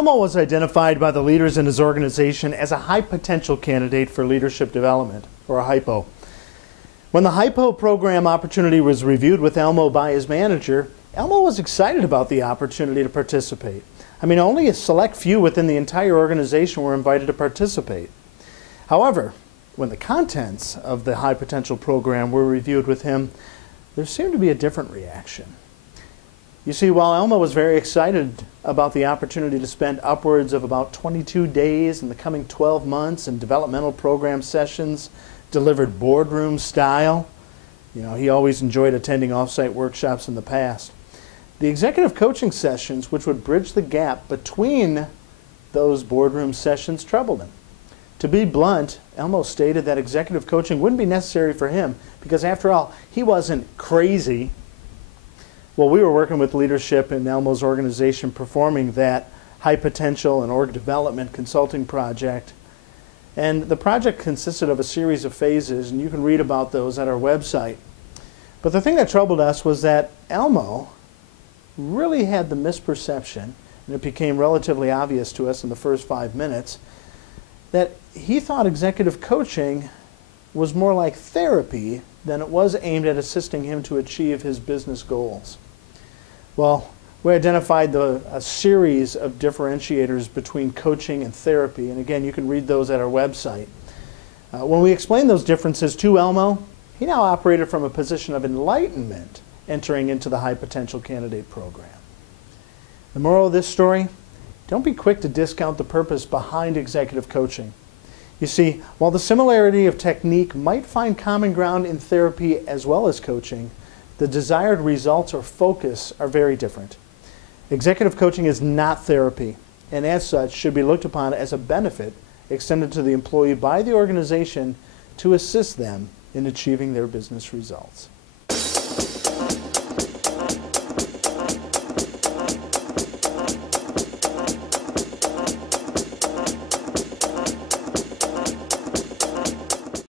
Elmo was identified by the leaders in his organization as a high potential candidate for leadership development, or a HYPO. When the HYPO program opportunity was reviewed with Elmo by his manager, Elmo was excited about the opportunity to participate. I mean, only a select few within the entire organization were invited to participate. However, when the contents of the high potential program were reviewed with him, there seemed to be a different reaction. You see, while Elmo was very excited about the opportunity to spend upwards of about 22 days in the coming 12 months in developmental program sessions delivered boardroom style, he always enjoyed attending off-site workshops in the past. The executive coaching sessions, which would bridge the gap between those boardroom sessions, troubled him. To be blunt, Elmo stated that executive coaching wouldn't be necessary for him because, after all, he wasn't crazy. Well, we were working with leadership in Elmo's organization performing that high potential and org development consulting project. And the project consisted of a series of phases, and you can read about those at our website. But the thing that troubled us was that Elmo really had the misperception, and it became relatively obvious to us in the first 5 minutes, that he thought executive coaching was more like therapy than it was aimed at assisting him to achieve his business goals. Well, we identified a series of differentiators between coaching and therapy, and again, you can read those at our website. When we explained those differences to Elmo, he now operated from a position of enlightenment entering into the high potential candidate program. The moral of this story: don't be quick to discount the purpose behind executive coaching. You see, while the similarity of technique might find common ground in therapy as well as coaching, the desired results or focus are very different. Executive coaching is not therapy, and as such should be looked upon as a benefit extended to the employee by the organization to assist them in achieving their business results.